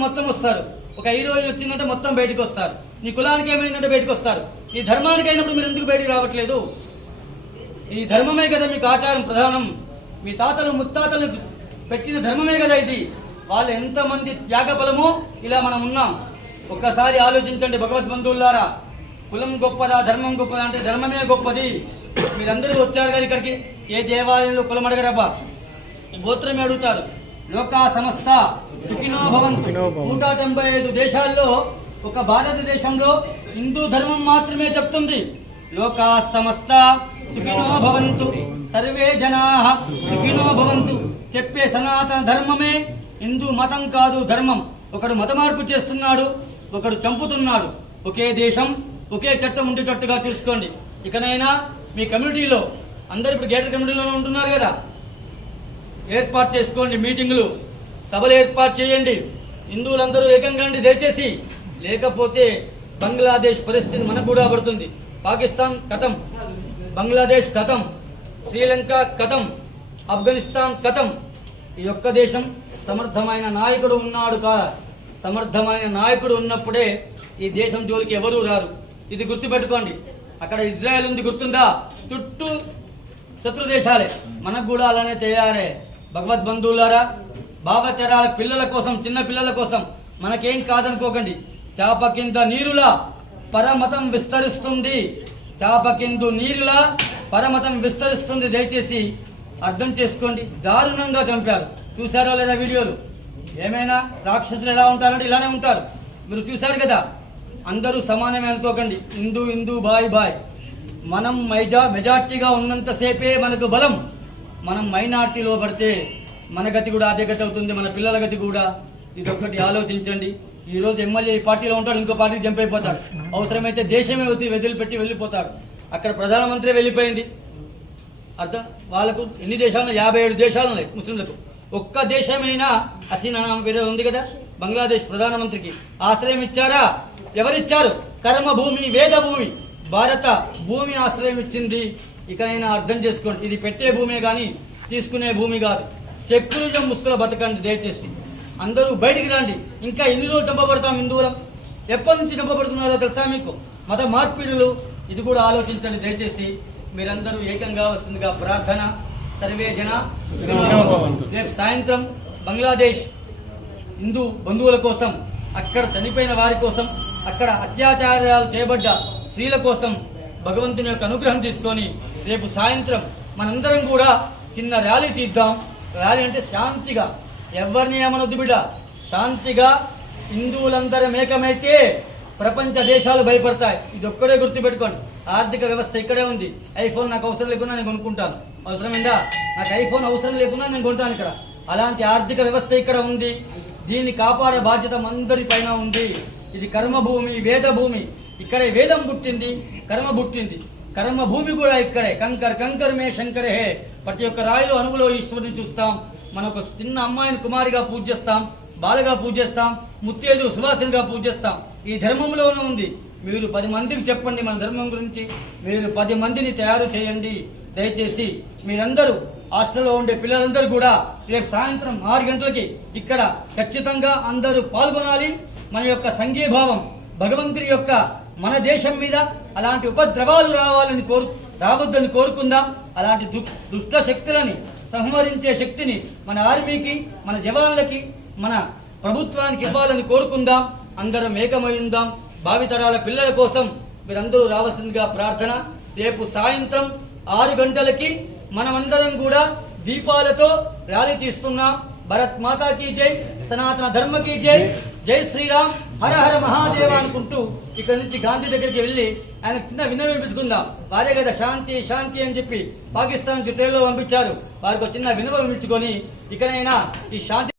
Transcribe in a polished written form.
మొత్తం వస్తారు. ఒక హీరోయిన్ వచ్చిందంటే మొత్తం బయటకు వస్తారు. నీ కులానికి ఏమైందంటే బయటకు వస్తారు. నీ ధర్మానికి అయినప్పుడు మీరు ఎందుకు బయటికి రావట్లేదు? ఈ ధర్మమే కదా మీకు ఆచారం ప్రధానం. మీ తాతలు ముత్తాతలు పెట్టిన ధర్మమే కదా ఇది. వాళ్ళు ఎంతమంది త్యాగ ఫలమో ఇలా మనం ఉన్నాం. ఒక్కసారి ఆలోచించండి భగవద్బంధువులారా. కులం గొప్పదా ధర్మం గొప్పదా అంటే ధర్మమే గొప్పది. మీరందరూ వచ్చారు కదా ఇక్కడికి. ఏ దేవాలయంలో కులం అడగరబ్బా, గోత్రమే అడుగుతారు. లోకా సమస్త సుఖినో భవంతు. 195 దేశాల్లో ఒక భారతదేశంలో హిందూ ధర్మం మాత్రమే చెప్తుంది లోకా సమస్త సుఖినో భవంతు, సర్వే జనాః సుఖినో భవంతు. చెప్పే సనాతన ధర్మమే హిందూ మతం కాదు, ధర్మం. ఒకడు మత మార్పు చేస్తున్నాడు, ఒకడు చంపుతున్నాడు. ఒకే దేశం ఒకే చట్టం ఉండేటట్టుగా చూసుకోండి. ఇకనైనా మీ కమ్యూనిటీలో అందరు ఇప్పుడు గేటర్ కమ్యూనిటీలో ఉంటున్నారు కదా, ఏర్పాటు చేసుకోండి. మీటింగులు, సభలు ఏర్పాటు చేయండి. హిందువులందరూ ఏకంగా దయచేసి. లేకపోతే బంగ్లాదేశ్ పరిస్థితి మనకు కూడా పడుతుంది. పాకిస్తాన్ కథం, బంగ్లాదేశ్ కథం, శ్రీలంక కథం, ఆఫ్ఘనిస్తాన్ కథం. ఈ ఒక్క దేశం సమర్థమైన నాయకుడు ఉన్నాడు కాదా? సమర్థమైన నాయకుడు ఉన్నప్పుడే ఈ దేశం జోలికి ఎవరూ రారు. ఇది గుర్తుపెట్టుకోండి. అక్కడ ఇజ్రాయెల్ ఉంది, గుర్తుందా? చుట్టూ శత్రు దేశాలే. మనకు కూడా అలానే తయారే. భగవద్బంధువులారా, భావతరాల పిల్లల కోసం, చిన్న పిల్లల కోసం మనకేం కాదనుకోకండి. చాప కింద నీరులా పరమతం విస్తరిస్తుంది. చాప కింద నీరులా పరమతం విస్తరిస్తుంది. దయచేసి అర్థం చేసుకోండి. దారుణంగా చంపారు. చూసారా లేదా వీడియోలు? ఏమైనా రాక్షసులు ఎలా ఉంటారంటే ఇలానే ఉంటారు. మీరు చూశారు కదా. అందరూ సమానమే అనుకోకండి. Hindu Hindu bye bye. మనం మెజార్టీగా ఉన్నంతసేపే మనకు బలం. మనం మైనార్టీలో పడితే మన గతి కూడా అదే గతి అవుతుంది, మన పిల్లల గతి కూడా. ఇదొక్కటి ఆలోచించండి. ఈరోజు ఎమ్మెల్యే ఈ పార్టీలో ఉంటాడు, ఇంకో పార్టీకి జంప్ అయిపోతాడు. అవసరమైతే దేశమే వదిలిపెట్టి వెళ్ళిపోతాడు. అక్కడ ప్రధానమంత్రి వెళ్ళిపోయింది. అర్థం వాళ్ళకు ఎన్ని దేశాలు? 57 దేశాలు ఉన్నాయి ముస్లింలకు. ఒక్క దేశమైనా హసీనా వేరే ఉంది కదా, బంగ్లాదేశ్ ప్రధానమంత్రికి ఆశ్రయం ఇచ్చారా? ఎవరిచ్చారు? కర్మభూమి, వేద భూమి, భారత భూమి ఆశ్రయం ఇచ్చింది. ఇకనైనా అర్థం చేసుకోండి. ఇది పెట్టే భూమే కానీ తీసుకునే భూమి కాదు. సెక్యులరిజం ముస్తుల బతకండి దయచేసి. అందరూ బయటికి రండి. ఇంకా ఎన్ని రోజులు చంపబడతాం హిందువులం? ఎప్పటి నుంచి చంపబడుతున్నారో తెలుసా మీకు? మత మార్పిడులు. ఇది కూడా ఆలోచించండి దయచేసి. మీరందరూ ఏకంగా వస్తుందిగా ప్రార్థన. సర్వే జన. రేపు సాయంత్రం బంగ్లాదేశ్ హిందూ బంధువుల కోసం, అక్కడ చనిపోయిన వారి కోసం, అక్కడ అత్యాచారాలు చేయబడ్డ స్త్రీల కోసం భగవంతుని యొక్క అనుగ్రహం తీసుకొని రేపు సాయంత్రం మనందరం కూడా చిన్న ర్యాలీ తీద్దాం. ర్యాలీ అంటే శాంతిగా, ఎవరిని ఏమనొద్దు బిడ్డ. శాంతిగా హిందువులందరం ఏకమైతే ప్రపంచ దేశాలు భయపడతాయి. ఇది ఒక్కడే గుర్తుపెట్టుకోండి. ఆర్థిక వ్యవస్థ ఇక్కడే ఉంది. ఐఫోన్ నాకు అవసరం లేకున్నా నేను కొనుక్కుంటాను. అవసరమైందా? నాకు ఐఫోన్ అవసరం లేకున్నా నేను కొంటాను ఇక్కడ. అలాంటి ఆర్థిక వ్యవస్థ ఇక్కడ ఉంది. దీన్ని కాపాడే బాధ్యత అందరి పైన ఉంది. ఇది కర్మభూమి, వేద భూమి. ఇక్కడే వేదం పుట్టింది, కర్మ పుట్టింది. కర్మభూమి కూడా ఇక్కడే. కంకర్ కంకర్ మే శంకరే హే. ప్రతి ఒక్క రాయిలో అణువులో ఈశ్వరుని చూస్తాం. మనం ఒక చిన్న అమ్మాయిని కుమారిగా పూజిస్తాం, బాలగా పూజిస్తాం, ముత్తేదు సువాసినిగా పూజిస్తాం. ఈ ధర్మంలోనే ఉంది. మీరు 10 మందికి చెప్పండి మన ధర్మం గురించి. మీరు 10 మందిని తయారు చేయండి దయచేసి. మీరందరూ హాస్టల్లో ఉండే పిల్లలందరూ కూడా రేపు సాయంత్రం 6 గంటలకి ఇక్కడ ఖచ్చితంగా అందరూ పాల్గొనాలి. మన యొక్క సంఘీభావం భగవంతుని యొక్క మన దేశం మీద అలాంటి ఉపద్రవాలు రావద్దని కోరుకుందాం. అలాంటి దుష్ట శక్తులని సంహరించే శక్తిని మన ఆర్మీకి, మన జవాన్లకి, మన ప్రభుత్వానికి ఇవ్వాలని కోరుకుందాం. అందరం ఏకమైందాం. భావితరాల పిల్లల కోసం మీరందరూ రావాల్సిందిగా ప్రార్థన. రేపు సాయంత్రం 6 గంటలకి మనమందరం కూడా దీపాలతో ర్యాలీ తీస్తున్నాం. భరత్ మాతా కీ జై, సనాతన ధర్మ కీ జై, జై శ్రీరామ్, హర హర మహాదేవ అనుకుంటూ ఇక్కడ నుంచి గాంధీ దగ్గరికి వెళ్ళి ఆయన చిన్న విన్నవించుకుందాం. వారే కదా శాంతి శాంతి అని చెప్పి పాకిస్తాన్ ట్రైన్లో పంపించారు. వారికి చిన్న విన్నవించుకొని ఇకనైనా ఈ శాంతి